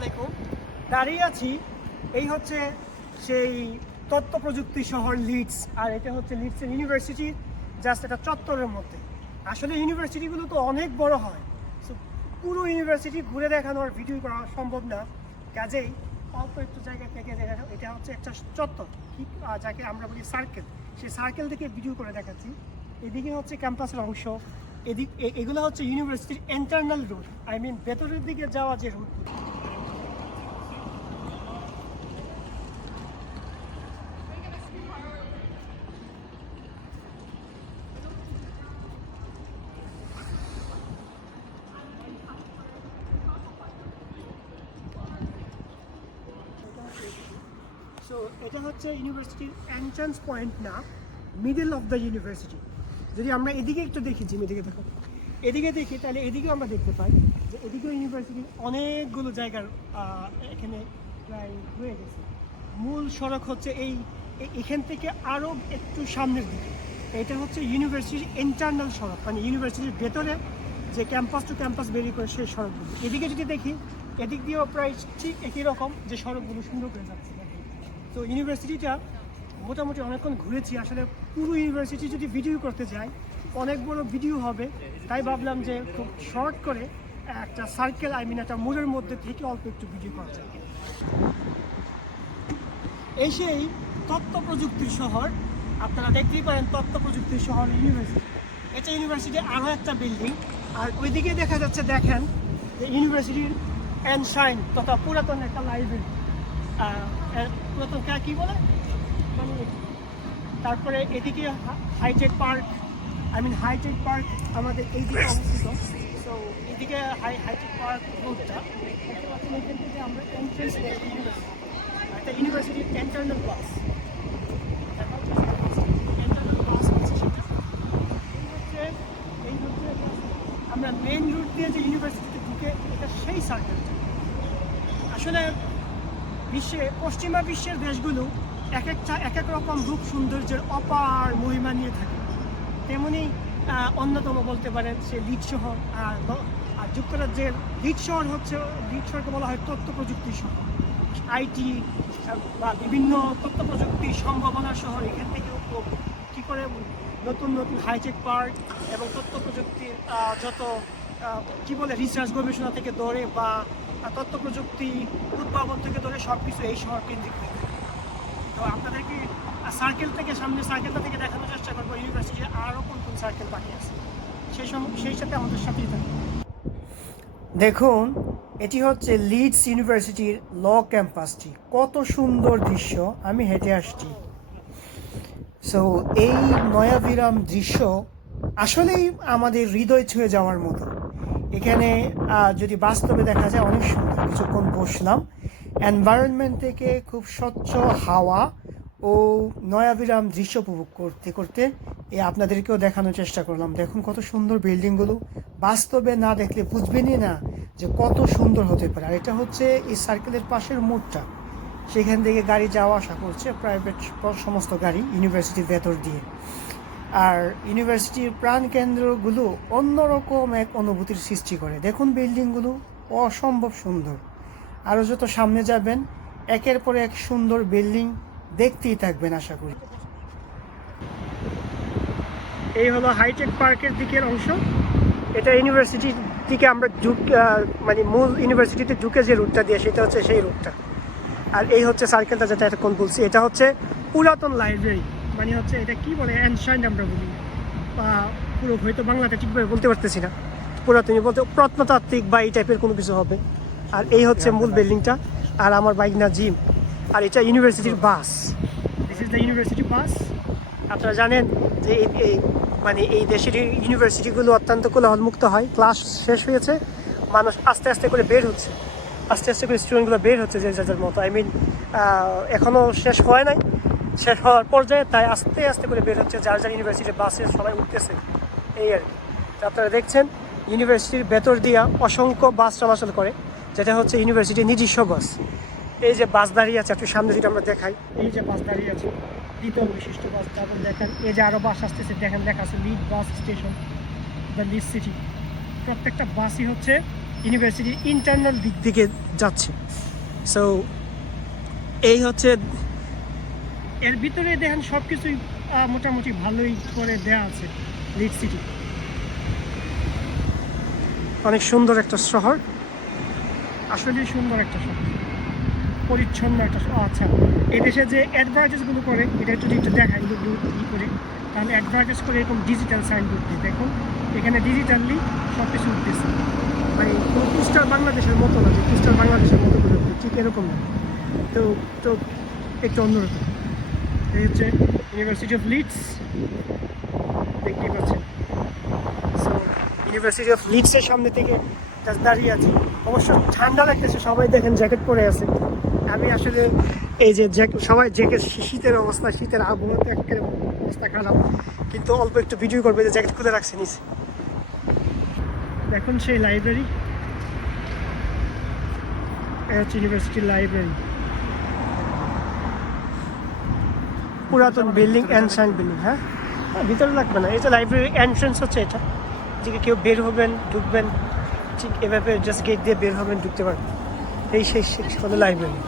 আলাইকুম। দাঁড়িয়ে আছি, এই হচ্ছে সেই তথ্য প্রযুক্তি শহর লিডস, আর এটা হচ্ছে লিডসের ইউনিভার্সিটি, জাস্ট একটা চত্বরের মধ্যে। আসলে ইউনিভার্সিটিগুলো তো অনেক বড় হয়, সো পুরো ইউনিভার্সিটি ঘুরে দেখানোর ভিডিও করা সম্ভব না, কাজেই অল্প একটু জায়গা থেকে দেখানো। এটা হচ্ছে একটা চত্বর, ঠিক যাকে আমরা বলি সার্কেল, সেই সার্কেল থেকে ভিডিও করে দেখাচ্ছি। এদিকে হচ্ছে ক্যাম্পাসের অংশ, এগুলো হচ্ছে ইউনিভার্সিটির ইন্টারনাল রুট, আই মিন ভেতরের দিকে যাওয়া যে রুট। সো এটা হচ্ছে ইউনিভার্সিটির এন্ট্রান্স পয়েন্ট না, মিডল অফ দ্য ইউনিভার্সিটি। যদি আমরা এদিকে একটু দেখি, এদিকে দেখো, এদিকে দেখি, তাহলে এদিকেও আমরা দেখতে পাই যে এদিকেও ইউনিভার্সিটির অনেকগুলো জায়গার এখানে প্রায় হয়ে গেছে। মূল সড়ক হচ্ছে এখান থেকে আরও একটু সামনের দিকে। এটা হচ্ছে ইউনিভার্সিটির ইন্টারনাল সড়ক, মানে ইউনিভার্সিটির ভেতরে যে ক্যাম্পাস টু ক্যাম্পাস বেরিয়ে করে সেই সড়কগুলো। এদিকে যদি দেখি, এদিক দিয়েও প্রায় ঠিক একই রকম, যে সড়কগুলো সুন্দর করে যাচ্ছে। তো ইউনিভার্সিটিটা মোটামুটি অনেকক্ষণ ঘুরেছি। আসলে পুরো ইউনিভার্সিটি যদি ভিডিও করতে যাই অনেক বড় ভিডিও হবে, তাই ভাবলাম যে খুব শর্ট করে একটা সার্কেল, আই মিন একটা মোড়ের মধ্যে থেকে অল্প একটু ভিডিও করা যায়। এই সেই তথ্য প্রযুক্তির শহর, আপনারা দেখতেই পারেন তথ্য প্রযুক্তির শহর ইউনিভার্সিটি। এটা ইউনিভার্সিটির আরও একটা বিল্ডিং, আর ওইদিকে দেখা যাচ্ছে, দেখেন ইউনিভার্সিটির এনশাইন তথা পুরাতন একটা লাইব্রেরি, পুরাতন কী বলে মানে। তারপরে এদিকে হাইটেক পার্ক, হাইটেক পার্ক আমাদের এইদিকে অবস্থিত। তো এদিকে হাইটেক পার্ক রোডটা এখান থেকে আমরা এন্ট্রেন্স ইউনিভার্সিটি, একটা ইউনিভার্সিটির ইন্টারনাল বাস আছে সেটা। এই হচ্ছে আমরা মেন রুট দিয়ে যে ইউনিভার্সিটিতে ঢুকে, এটা সেই সার্কেলটা। আসলে পশ্চিমা বিশ্বের দেশগুলো এক এক রকম রূপ সৌন্দর্যের অপার মহিমা নিয়ে থাকে, তেমনি অন্যতম বলতে পারেন সে লিড শহর। আর যুক্তরাজ্যের লিড শহরকে বলা হয় তথ্য প্রযুক্তির শহর, আইটি বা বিভিন্ন তথ্য প্রযুক্তির সম্ভাবনার শহর। এখান থেকে কী করে নতুন নতুন হাইটেক পার্ক এবং তথ্য প্রযুক্তির যত রিসার্চ গবেষণা থেকে ধরে বা তথ্য প্রযুক্তি উদ্ভাবন থেকে ধরে সব কিছু এই শহর কেন্দ্রিক হয়ে থাকে। তো আপনাদেরকে সামনের সার্কেলটা থেকে দেখানোর চেষ্টা করবো ইউনিভার্সিটির আরও কোন কোন সার্কেল বাকি আছে, সেই সাথে আমাদের সাথেই থাকবে। দেখুন, এটি হচ্ছে লিডস ইউনিভার্সিটির ল ক্যাম্পাসটি। কত সুন্দর দৃশ্য, আমি হেঁটে আসছি। সো এই নয়াবিরাম দৃশ্য আসলেই আমাদের হৃদয় ছুঁয়ে যাওয়ার মতো। এখানে যদি বাস্তবে দেখা যায় অনেক সুন্দর। কিছুক্ষণ বসলাম, এনভায়রনমেন্ট থেকে খুব স্বচ্ছ হাওয়া ও নয়াবিরাম দৃশ্য উপভোগ করতে করতে আপনাদেরকেও দেখানোর চেষ্টা করলাম। দেখুন কত সুন্দর বিল্ডিংগুলো, বাস্তবে না দেখলে বুঝবেনই না যে কত সুন্দর হতে পারে। আর এটা হচ্ছে এই সার্কেলের পাশের মোড়টা, সেখান থেকে গাড়ি যাওয়া আসা করছে, প্রাইভেট সমস্ত গাড়ি ইউনিভার্সিটির ভেতর দিয়ে। আর ইউনিভার্সিটির প্রাণকেন্দ্রগুলো অন্যরকম এক অনুভূতির সৃষ্টি করে। দেখুন বিল্ডিংগুলো অসম্ভব সুন্দর। আরও যত সামনে যাবেন একের পর এক সুন্দর বিল্ডিং দেখতেই থাকবেন আশা করি। এই হলো হাইটেক পার্কের দিকের অংশ। এটা ইউনিভার্সিটির দিকে আমরা মূল ইউনিভার্সিটিতে ঢুকে যে রুটটা দিয়ে, সেটা হচ্ছে সেই রুটটা। আর এই হচ্ছে সার্কেলটা, যেটা এতক্ষণ বলছি, এটা হচ্ছে পুরাতন লাইব্রেরি, মানে হচ্ছে এটা কি বলে এনশাইন্ট আমরা বলি, বা পুরো হয়তো বাংলাতে ঠিকভাবে বলতে পারতেছি না, পুরাতনী বলতে প্রত্নতাত্ত্বিক বা এই টাইপের কোনো কিছু হবে। আর এই হচ্ছে মূল বিল্ডিংটা, আর আমার বাইক না জিম। আর এটা ইউনিভার্সিটির বাস, দিস ইজ দ্য ইউনিভার্সিটি বাস। আপনারা জানেন যে এই দেশের ইউনিভার্সিটিগুলো অত্যন্ত কোলাহলমুক্ত হয়। ক্লাস শেষ হয়েছে, মানুষ আস্তে আস্তে করে বের হচ্ছে, আস্তে আস্তে করে স্টুডেন্টগুলো বের হচ্ছে যে যার মতো। এখনও শেষ হয় নাই, শেষ হওয়ার পর্যায়ে, তাই আস্তে আস্তে করে বের হচ্ছে, যার ইউনিভার্সিটির বাসে সবাই উঠতেছে এই আর কি। তো আপনারা দেখছেন ইউনিভার্সিটির ভেতর দিয়া অসংখ্য বাস চলাচল করে, যেটা হচ্ছে ইউনিভার্সিটির নিজস্ব বাস। এই যে বাস দাঁড়িয়ে আছে, একটু সামনে যেটা আমরা দেখাই, এই যে বাস দাঁড়িয়ে আছে, দ্বিতল বিশিষ্ট বাস। তারপর দেখেন এই যে আরও বাস আসতেছে, দেখেন লেখা আছে lead bus station, the lead city. প্রত্যেকটা বাসই হচ্ছে ইউনিভার্সিটির ইন্টারনাল দিক থেকে যাচ্ছে। সো এই হচ্ছে, এর ভিতরে দেখেন সব কিছুই মোটামুটি ভালোই করে দেয়া আছে। লিড সিটি অনেক সুন্দর একটা শহর, আসলেই সুন্দর একটা শহর, পরিচ্ছন্ন একটা শহর। আচ্ছা, এই দেশে যে অ্যাডভার্টাইজগুলো করে এটা যদি একটু দেখায় এগুলো ই করে, তাহলে অ্যাডভার্টাইজ করে এরকম ডিজিটাল সাইনবোর্ড দিয়ে দেখুন এখানে ডিজিটালি সব কিছু উঠতেছে, মানে কোনো পোস্টার বাংলাদেশের মতো না যে পোস্টার বাংলাদেশের মতো করে উঠবে, ঠিক এরকম না। তো তো একটু অন্যরকম। এই হচ্ছে ইউনিভার্সিটি অফ লিডস, দেখতেই পাচ্ছেন। সো ইউনিভার্সিটি অফ লিডসের সামনে থেকে জাস্ট দাঁড়িয়ে আছি। অবশ্য ঠান্ডা লাগতেছে, সবাই দেখেন জ্যাকেট পরে আছে। আমি আসলে এই যে সবাই জ্যাকেট, শীতের অবস্থা, শীতের আবহাওয়াতে একেবারে অবস্থা খারাপ, কিন্তু অল্প একটু ভিডিও করবে যে জ্যাকেট খুলে রাখছে নিচে। দেখুন সেই লাইব্রেরি, হচ্ছে ইউনিভার্সিটির লাইব্রেরি, পুরাতন বিল্ডিং, অ্যানশিয়েন্ট বিল্ডিং। হ্যাঁ, ভিতরে লাগবে না, এই যে লাইব্রেরি এন্ট্রেন্স হচ্ছে এটা, যে কেউ বের হবেন ঢুকবেন ঠিক এভাবে জাস্ট গেট দিয়ে বের হবেন ঢুকতে পারবেন, এই সেই হলো লাইব্রেরি।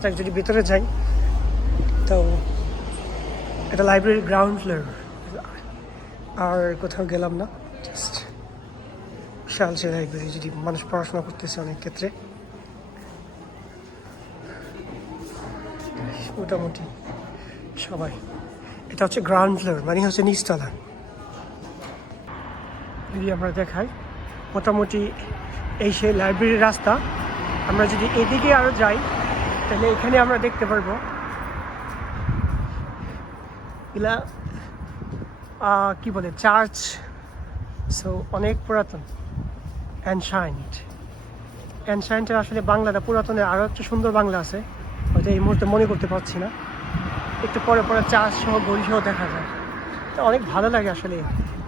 যাক, যদি ভিতরে যাই তো এটা লাইব্রেরির গ্রাউন্ড ফ্লোর, আর কোথাও গেলাম না, জাস্ট বিশাল সে লাইব্রেরি, যদি মানুষ পড়াশোনা করতেছে অনেক ক্ষেত্রে মোটামুটি সবাই। এটা হচ্ছে গ্রাউন্ড ফ্লোর, মানে হচ্ছে নিচতলা। যদি আমরা দেখাই মোটামুটি এই সেই লাইব্রেরির রাস্তা। আমরা যদি এদিকে আরও যাই তাহলে এখানে আমরা দেখতে পারবো এগুলা কি বলে, চার্চ। সো অনেক পুরাতন, অ্যানশাইন্টের আসলে বাংলাটা পুরাতনের আরও একটা সুন্দর বাংলা আছে, হয়তো এই মুহূর্তে মনে করতে পারছি না। একটু পরে পরে চার্চ সহ গড়ি সহ দেখা যায়, তো অনেক ভালো লাগে আসলে।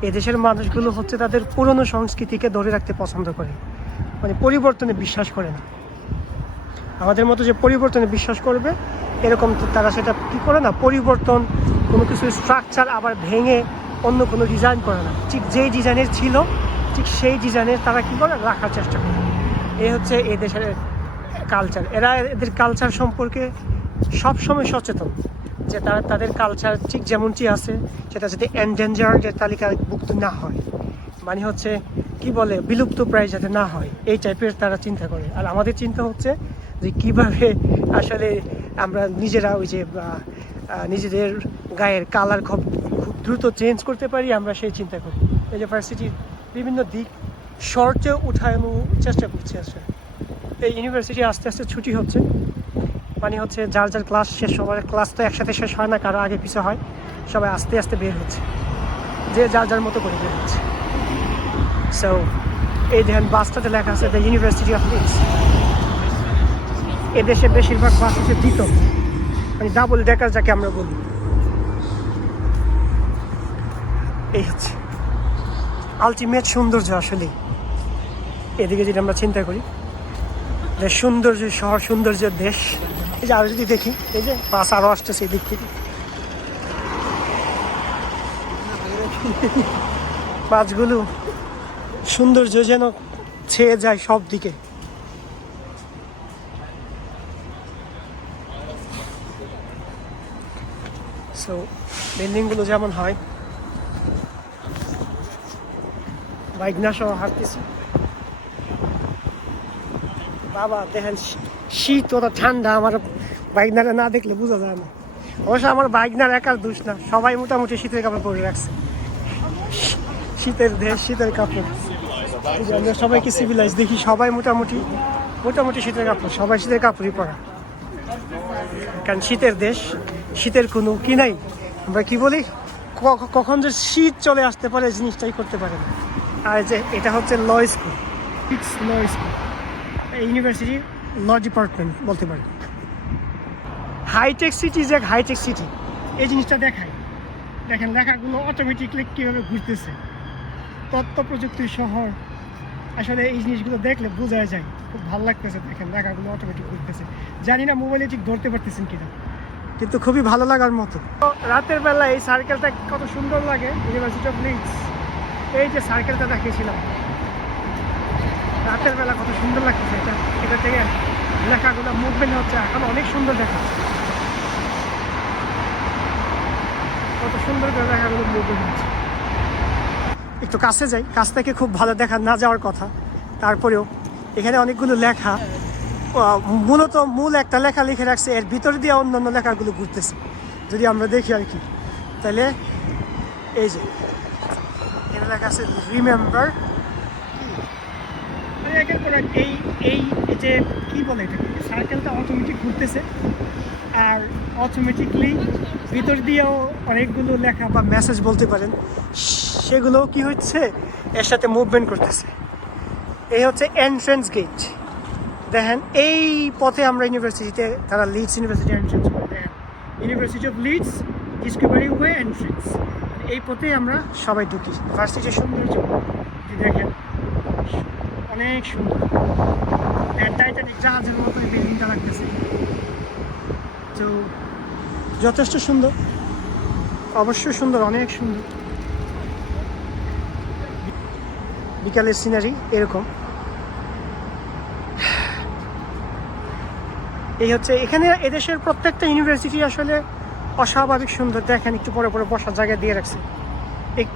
এদেশের মানুষগুলো হচ্ছে তাদের পুরনো সংস্কৃতিকে ধরে রাখতে পছন্দ করে, মানে পরিবর্তনে বিশ্বাস করে না। আমাদের মতো যে পরিবর্তনে বিশ্বাস করবে এরকম তারা সেটা কী করে না, পরিবর্তন কোনো কিছু স্ট্রাকচার আবার ভেঙে অন্য কোনো ডিজাইন করে না, ঠিক যেই ডিজাইনের ছিল ঠিক সেই ডিজাইনের তারা কী করে রাখার চেষ্টা করে। এই হচ্ছে এই দেশের কালচার। এরা এদের কালচার সম্পর্কে সবসময় সচেতন যে তারা তাদের কালচার ঠিক যেমনটি আছে সেটা যাতে এন্ডেঞ্জার্ডের তালিকাভুক্ত না হয়, মানে হচ্ছে কি বলে, বিলুপ্ত প্রায় যাতে না হয়, এই টাইপের তারা চিন্তা করে। আর আমাদের চিন্তা হচ্ছে যে কীভাবে আসলে আমরা নিজেরা ওই যে নিজেদের গায়ের কালার খুব দ্রুত চেঞ্জ করতে পারি, আমরা সেই চিন্তা করি। এই যে ভার্সিটির বিভিন্ন দিক শর্টে উঠানোর চেষ্টা করছি আসলে। এই ইউনিভার্সিটি আস্তে আস্তে ছুটি হচ্ছে, মানে হচ্ছে যার যার ক্লাস শেষ, সবার ক্লাস তো একসাথে শেষ হয় না, কারো আগে পিছু হয়, সবাই আস্তে আস্তে বের হচ্ছে, যে যার যার মতো করে বের হচ্ছে। সো এই দেখেন বাসটাতে লেখা আছে দ্য ইউনিভার্সিটি অফ লিডস। এদেশে বেশিরভাগ বাস হচ্ছে দ্বিতল, মানে ডাবল ডেকার যাকে আমরা বলি। এই হচ্ছে আলটিমেট সৌন্দর্য আসলে এদিকে যদি আমরা চিন্তা করি, সৌন্দর্য শহর, সৌন্দর্য দেশ। এই যে আরো যদি দেখি, এই যে বাস আরো আসতেছে এদিক থেকে, বাসগুলো সৌন্দর্য যেন ছেয়ে যায় সব দিকে। সো বিল্ডিংগুলো যেমন হয়, বাইক না সহ হাঁটতেছি। বাবা দেখেন শীত ওটা ঠান্ডা, আমার বাইকনারে না দেখলে বোঝা যায় না। অবশ্য আমার বাইকনার একার দোষ না, সবাই মোটামুটি শীতের কাপড় পরে রাখছে। শীতের দেশ, শীতের কাপড়, আমরা সবাইকে সিভিলাইজ দেখি, সবাই মোটামুটি শীতের কাপড়, সবাই শীতের কাপড়ই পরা, কারণ শীতের দেশ, শীতের কোনো কি নাই। আমরা কি বলি, কখন যে শীত চলে আসতে পারে জিনিসটাই করতে পারে না। আর যে এটা হচ্ছে law school, law school, university law department বলতে পারি। হাইটেক সিটি, যে হাইটেক সিটি, এই জিনিসটা দেখায়। দেখেন লেখাগুলো অটোমেটিকলি কীভাবে ঘুরতেছে, তথ্য প্রযুক্তির শহর। আসলে এই জিনিসগুলো দেখলে বোঝা যায়, খুব ভালো লাগতেছে। দেখেন লেখাগুলো অটোমেটিক ঘুরতেছে, জানি না মোবাইলে ঠিক ধরতে পারতেছেন কিনা, কিন্তু খুবই ভালো লাগার মতো। রাতের বেলা এই সার্কেলটা কত সুন্দর লাগে, ইউনিভার্সিটি অফ লিডস। এই যে সার্কেলটা দেখিয়েছিলাম রাতের বেলা কত সুন্দর লাগতেছে, এটা থেকে লেখাগুলো মুভমেন্ট হচ্ছে, এখন অনেক সুন্দর দেখা, কত সুন্দর করে লেখাগুলো মুভমেন্ট হচ্ছে। একটু কাছে যাই, কাছ থেকে খুব ভালো দেখা না যাওয়ার কথা, তারপরেও এখানে অনেকগুলো লেখা, মূলত মূল একটা লেখা লিখে রাখছে, এর ভিতর দিয়ে অন্যান্য লেখাগুলো ঘুরতেছে। যদি আমরা দেখি আর কি, তাহলে এই যে এর লেখা আছে রিমেম্বার, একের পর এই এই যে কী বলে এটা, সার্কেলটা অটোমেটিক ঘুরতেছে, আর অটোমেটিকলি ভিতর দিয়েও অনেকগুলো লেখা বা মেসেজ বলতে পারেন, সেগুলো কি হচ্ছে এর সাথে মুভমেন্ট করতেছে। এই হচ্ছে এন্ট্রেন্স গেট, দেখেন এই পথে আমরা ইউনিভার্সিটিতে, তারা লিডস ইউনিভার্সিটি এন্ট্রেন্স, দেখেন university of Leeds discovery way entrance, এই পথেই আমরা সবাই ঢুকি। ভার্সিটির সৌন্দর্য দেখেন অনেক সুন্দর, টাইটানিক জাহাজের মতো এই বিল্ডিংটা লাগতেছে, তো যথেষ্ট সুন্দর, অবশ্যই সুন্দর, অনেক সুন্দর। বিকালের সিনারি এরকম, এই হচ্ছে এখানে এদেশের প্রত্যেকটা ইউনিভার্সিটি আসলে অস্বাভাবিক সুন্দর। দেখেন একটু পরে পরে বসার জায়গা দিয়ে রাখছে,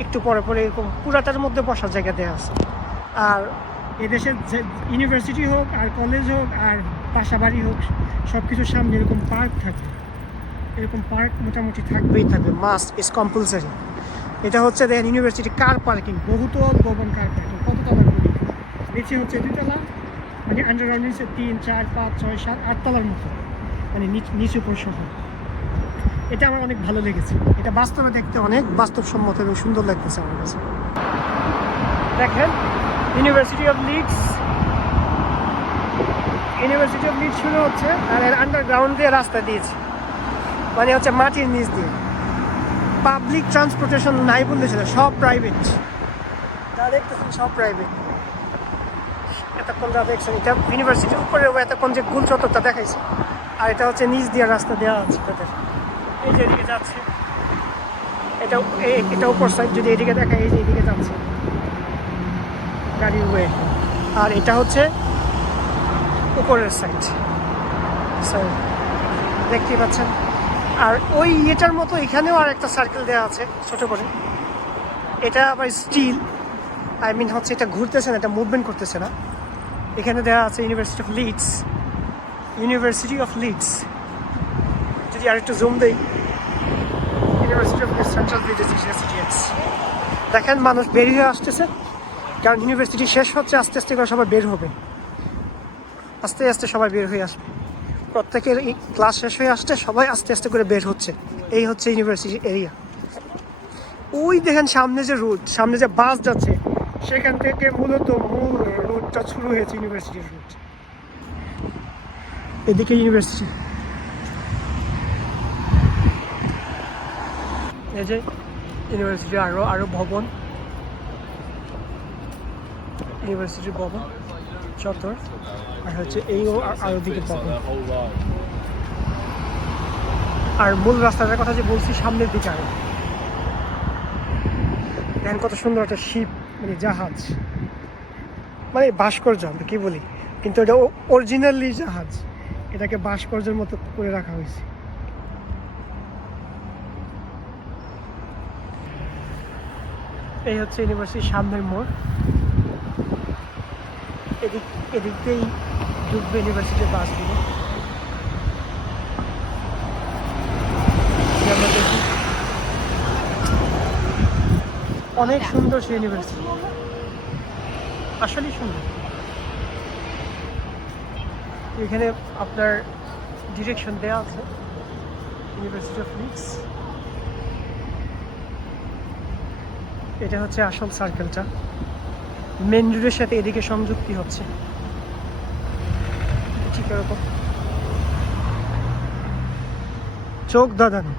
একটু পরে পরে এরকম পুরাটার মধ্যে বসার জায়গা দেওয়া আছে। আর এদেশের যে ইউনিভার্সিটি হোক আর কলেজ হোক আর বাসা বাড়ি হোক, সব কিছুর সামনে এরকম পার্ক থাকে, এরকম পার্ক মোটামুটি থাকবেই থাকবে, মাস্ট ইজ কম্পালসারি। এটা হচ্ছে দেখেন ইউনিভার্সিটি কার পার্কিং, বহুতল ভবন কার পার্কিং, কত তলার বলি, নিচে হচ্ছে 2 তলা, মানে আন্ডারগ্রাউন্ড নিচে 3, 4, 5, 6, 7, 8 তলার মতো, মানে নিচে পরিষদ। এটা আমার অনেক ভালো লেগেছে, এটা বাস্তবে দেখতে অনেক বাস্তবসম্মত এবং সুন্দর লাগতেছে আমার কাছে। দেখেন university of Leeds, university of Leeds শুরু হচ্ছে, আর এর আন্ডারগ্রাউন্ড দিয়ে রাস্তা দিয়েছে, মানে হচ্ছে মাটির নিচ দিয়ে। পাবলিক ট্রান্সপোর্টেশন নাই বললে ছিল, সব প্রাইভেট, যা দেখতেছেন সব প্রাইভেট। এতক্ষণ যা দেখছেন এটা ইউনিভার্সিটির উপরে, এতক্ষণ যে গুল চত্বরটা দেখাইছে, আর এটা হচ্ছে নিচ দিয়ে রাস্তা দেওয়া আছে তাদের, এই যে এদিকে যাচ্ছে, এটা উপর সাইড, যদি এদিকে দেখায় এই যে এদিকে যাচ্ছে গাড়ির ওয়ে, আর এটা হচ্ছে উপরের সাইড, দেখতেই পাচ্ছেন। আর ওই এটার মতো এখানেও আর একটা সার্কেল দেওয়া আছে ছোট করে, এটা আবার স্টিল, আই মিন হচ্ছে এটা ঘুরতেছে না, এটা মুভমেন্ট করতেছে না। এখানে দেওয়া আছে university of Leeds, university of Leeds. যদি আর একটু জুম দেই, university of Leeds central residence. দেখেন মানুষ বের হয়ে আসতেছে, কারণ ইউনিভার্সিটি শেষ হচ্ছে, আস্তে আস্তে করে সবাই বের হবে, আস্তে আস্তে সবাই বের হয়ে আসবে, প্রত্যেকের ক্লাস শেষ হয়ে আসছে, সবাই আস্তে আস্তে করে বের হচ্ছে। এই হচ্ছে ইউনিভার্সিটি এরিয়া। ওই দেখেন সামনে যে রুট, সামনে যে বাস যাচ্ছে, সেখান থেকে মূলত মূল রুটটা শুরু হয়েছে ইউনিভার্সিটির রুট। এদিকে ইউনিভার্সিটি, এই যে ইউনিভার্সিটির আরো ভবন, ইউনিভার্সিটির ভবন চত্বর, আর হচ্ছে এই আরো দিকে ভবন। আর মূল রাস্তাটার কথা যে বলছি সামনের দিকে, আরো দেখেন কত সুন্দর একটা শিপ, মানে জাহাজ, মানে ভাস্কর্য আমরা কি বলি, কিন্তু এটা অরিজিনালি জাহাজ, এটাকে ভাস্কর্যের মতো করে রাখা হয়েছে। এই হচ্ছে ইউনিভার্সিটির সামনের মোড়, এদিক দিয়েই ঢুকবে ইউনিভার্সিটির বাসগুলো। আমরা দেখি অনেক সুন্দর সেই ইউনিভার্সিটি, আসলেই সুন্দর। এখানে আপনার ডিরেকশন দেওয়া আছে, ইউনিভার্সিটি অফ লিডস। এটা হচ্ছে আসল সার্কেলটা, মেন রোডের সাথে এদিকে সংযুক্তি হচ্ছে, ঠিক এরকম চোখ দাদানো।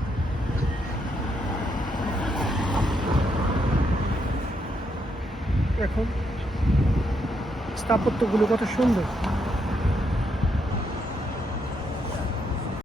এখন স্থাপত্যগুলো কত সুন্দর।